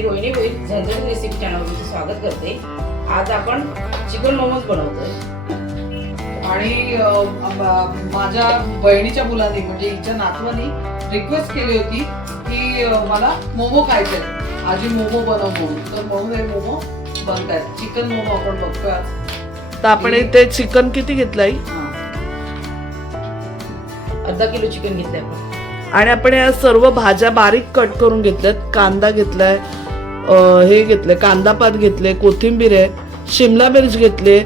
मी रोहिणी होईल झणझणीत रेसिपी चॅनलवरती स्वागत करते. आज आपण चिकन मोमोज बनवतोय आणि माझ्या बहिणीच्या मुलांनी म्हणजे हिच्या नातवानी रिक्वेस्ट केली होती की मला मोमो खायचे आहेत, आजी मोमो बनव म्हणून. तर म्हणून हे मोमो बनतायत. चिकन मोमो आपण बघतोय आज. तर आपण इथे चिकन किती घेतलंय? अर्धा किलो चिकन घेतलंय आपण. आणि आपण या सर्व भाज्या बारीक कट करून घेतल्यात. कांदा घेतलाय, हे घेतलंय कांदा पात घेतले, कोथिंबीर आहे, शिमला मिरच घेतले,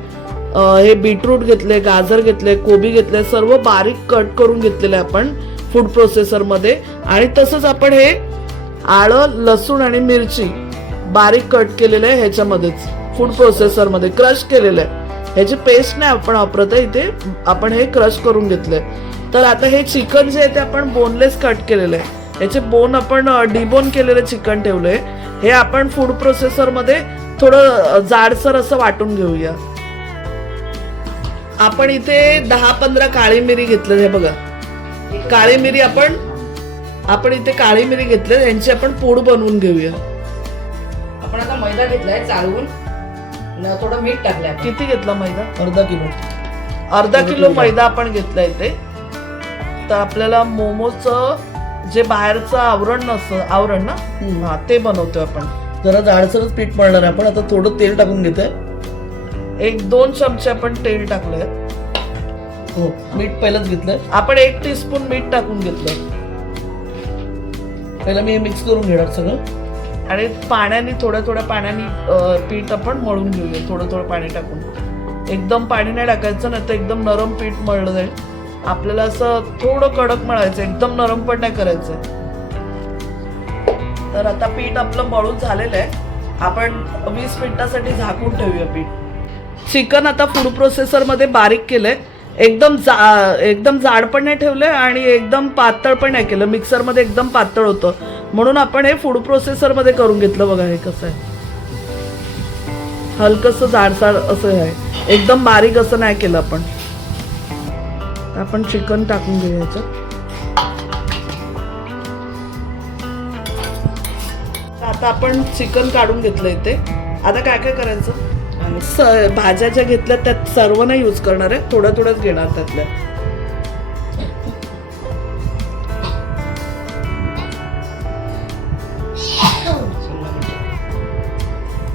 हे बीटरूट घेतले, गाजर घेतले, कोबी घेतले, सर्व बारीक कट करून घेतलेले आपण फूड प्रोसेसर मध्ये. आणि तसंच आपण हे आलं, लसूण आणि मिरची बारीक कट केलेलं आहे ह्याच्यामध्येच फूड प्रोसेसर मध्ये क्रश केलेलं आहे. ह्याची पेस्ट नाही आपण वापरत आहे, इथे आपण हे क्रश करून घेतलंय. तर आता हे चिकन जे आहे ते आपण बोनलेस कट केलेलं आहे. याचे बोन आपण डिबोन केलेलं चिकन ठेवलंय. हे आपण फूड प्रोसेसर मध्ये थोडं जाडसर असं वाटून घेऊया. आपण इथे 10-15 काळी मिरी घेतले. हे बघा, काळी मिरी आपण इथे काळी मिरी घेतले, यांची आपण पूड बनवून घेऊया. आपण आता मैदा घेतलाय चालवून, थोडं मीठ टाकलंय. किती घेतला मैदा? अर्धा किलो मैदा आपण घेतला इथे. तर आपल्याला मोमोचं जे बाहेरचं आवरण ना, हा ते बनवतोय आपण. जरा जाडसरच पीठ मळणार आहे आपण. आता थोडं तेल टाकून घेतोय. 1-2 चमचे आपण तेल टाकलंय. हो, मीठ पहिलंच घेतलंय. आपण 1 टीस्पून मीठ टाकून घेतलं. पहिला मी हे मिक्स करून घेणार सगळं. आणि पाण्याने थोड्या पाण्याने पीठ आपण मळून घेऊया. थोडं पाणी टाकून. एकदम पाणी नाही टाकायचं, नाही तर एकदम नरम पीठ मळलं जाईल. आपल्याला असं थोडं कडक मळायचं, एकदम नरम पण नाही करायचं. तर आता पीठ आपलं मळून झालेलं आहे. आपण 20 मिनिटासाठी झाकून ठेवूया पीठ. चिकन आता फूड प्रोसेसर मध्ये बारीक केलंय. एकदम जाड पण नाही ठेवलंय आणि एकदम पातळ पण नाही केलं. मिक्सर मध्ये एकदम पातळ होतं, म्हणून आपण हे फूड प्रोसेसर मध्ये करून घेतलं. बघा हे कसं आहे, हलकस जाडसाड असं आहे. एकदम बारीक असं नाही केलं आपण. आपण चिकन टाकून घ्यायचं. आता आपण चिकन काढून घेतलं इथे. आता काय काय करायचं? भाज्या ज्या घेतल्या त्यात सर्व नाही यूज करणार आहे, थोड्याच घेणार त्यातल्या.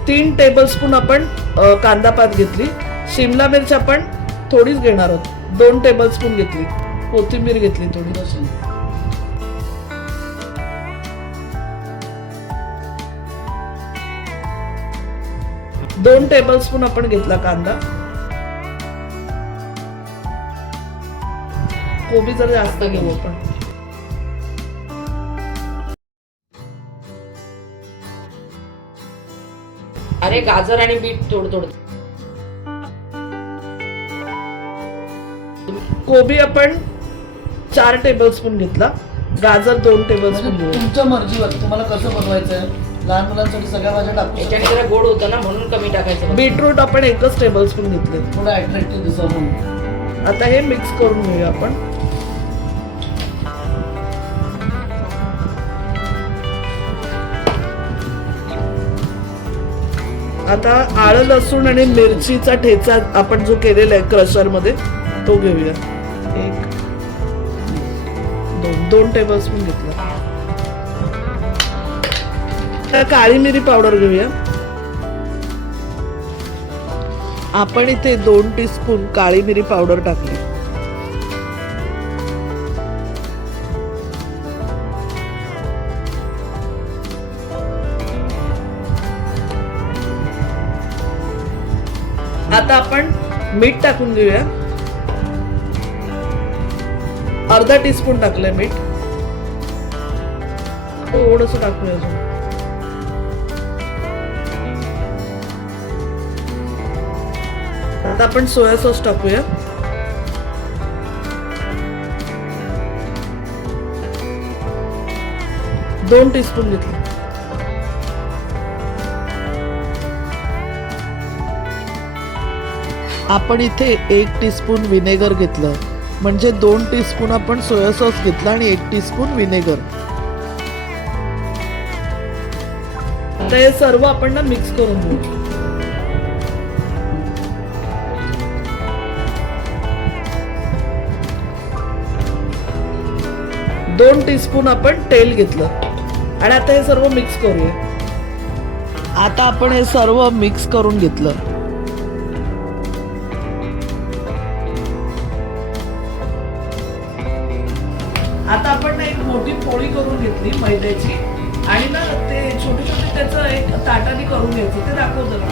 तीन टेबलस्पून आपण कांदा पात घेतली. शिमला मिरची आपण थोडीच घेणार आहोत, 2 टेबलस्पून घेतली. कोथिंबीर घेतली थोडी. 2 टेबलस्पून आपण घेतला कांदा. कोबी जर जास्त घेऊ आपण. अरे गाजर आणि बीट थोडं. कोबी आपण 4 टेबलस्पून घेतला. गाजर 2 टेबलस्पून घेऊ. तुमच्या मर्जीवर तुम्हाला कसं बनवायचंय. लहान मुलांसाठी सगळ्या भाज्या टाकतो. याच्याने जरा गोड होतं ना, म्हणून कमी टाकायचं. बीटरूट आपण 1 टेबलस्पून घेतले, थोडं अट्रॅक्टिव्ह दिसावं म्हणून. आता हे मिक्स करून घेऊया आपण. आता आलं, लसूण आणि मिरचीचा ठेचा आपण जो केलेला आहे क्रशर मध्ये तो घेऊया. 2 टेबलस्पून घेतला. काळी मिरी पावडर घेऊया. आपण इथे 2 टीस्पून काळी मिरी पावडर टाकली. आता आपण मीठ टाकून घेऊया. अर्धा टीस्पून टाकलंय मीठ. थोडस टाकूया अजून. आता आपण सोया सॉस टाकूया. दोन टीस्पून घेतले. आपण इथे 1 टीस्पून विनेगर घेतलं, म्हणजे 2 टीस्पून आपण सोया सॉस घेतला आणि 1 टीस्पून विनेगर. आता हे सर्व आपण ना मिक्स करून घेऊ. 2 टीस्पून आपण तेल घेतलं आणि आता हे सर्व मिक्स करूया. आता आपण हे सर्व मिक्स करून घेतलं. आता आपण ना एक मोठी पोळी करून घेतली मैद्याची आणि ना ते छोटे छोटे त्याचं एक ताटाने करून घ्यायचं. ते दाखवतो ना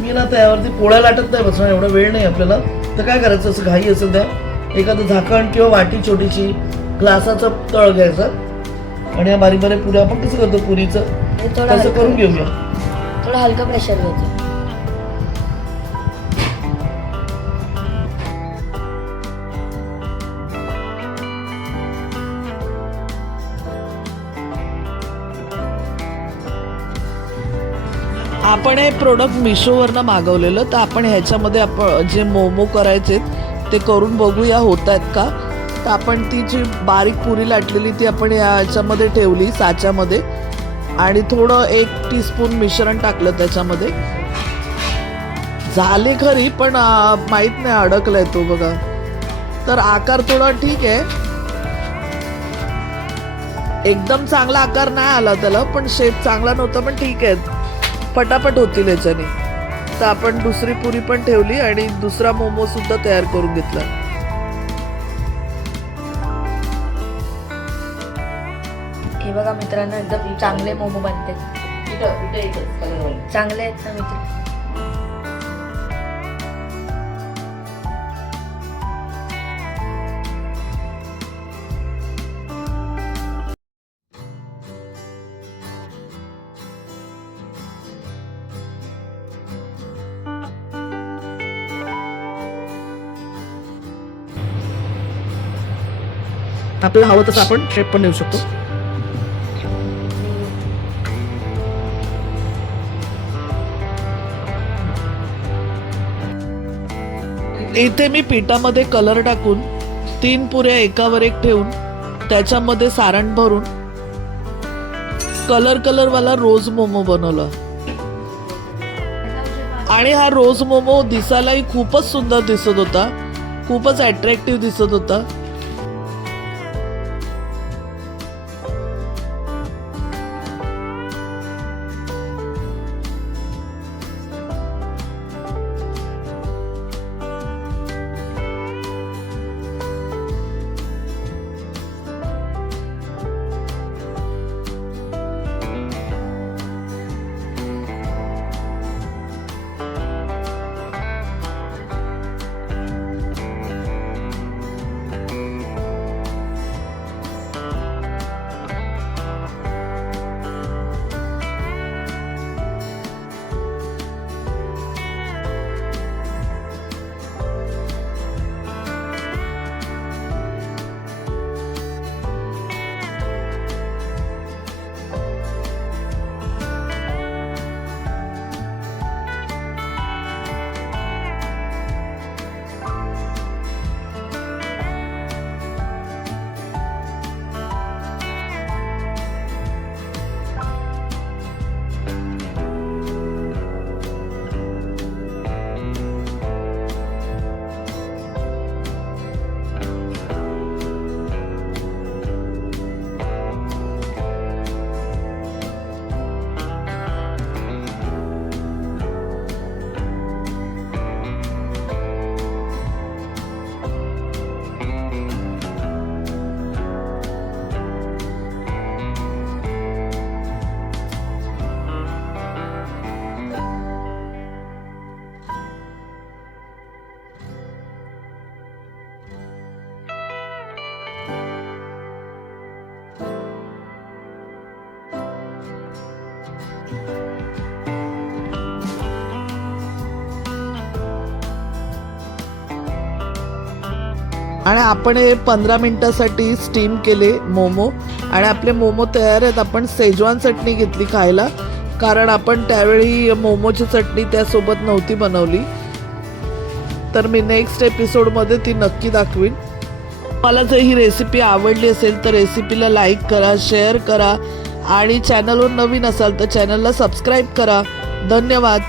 मी ना त्यावरती पोळ्या लाटत नाही बसणार, एवढा वेळ नाही आपल्याला. तर काय करायचं, असं घाई असेल त्या एखादं झाकण किंवा वाटी छोटीशी ग्लासाचं तळ घ्यायचं आणि या बारीक बारीक पुऱ्या आपण कसं करतो पुरीचं तसं करून घेऊया. थोडं हलकं प्रेशर घ्यायचं. आपण हे प्रोडक्ट मिशोवरनं मागवलेलं, तर आपण ह्याच्यामध्ये आपण जे मोमो करायचे ते करून बघूया होत आहेत का. तर आपण ती जी बारीक पुरी लाटलेली ती आपण याच्यामध्ये ठेवली साच्यामध्ये आणि थोडं 1 टीस्पून मिश्रण टाकलं त्याच्यामध्ये. झाली खरी पण माहीत नाही अडकलाय तो बघा. तर आकार थोडा ठीक आहे, एकदम चांगला आकार नाही आला त्याला, पण शेप चांगला नव्हता, पण ठीक आहे पटापट होतील याच्याने. तर आपण दुसरी पुरी पण ठेवली आणि दुसरा मोमो सुद्धा तयार करून घेतला. हे बघा मित्रांनो, एकदम चांगले मोमो बनते. चांगले आहेत ना मित्र. आपल्याला हवं तसं आपण शेप पण देऊ शकतो. इथे मी पिठामध्ये कलर टाकून 3 पुऱ्या एकावर एक ठेवून त्याच्यामध्ये सारण भरून कलर वाला रोज मोमो बनवला. आणि हा रोज मोमो दिसायलाही खूपच सुंदर दिसत होता, खूपच अट्रॅक्टिव्ह दिसत होता. आणि आपण हे 15 मिनिटासाठी स्टीम केले मोमो आणि आपले मोमो तयार आहेत. आपण सेजवान चटणी घेतली खायला, कारण आपण त्यावेळी मोमोची चटणी त्यासोबत नव्हती बनवली. तर मी नेक्स्ट एपिसोडमध्ये ती नक्की दाखवीन. मला जर ही रेसिपी आवडली असेल तर रेसिपीला लाईक करा, शेअर करा आणि चॅनलवर नवीन असाल तर चॅनलला सबस्क्राईब करा. धन्यवाद.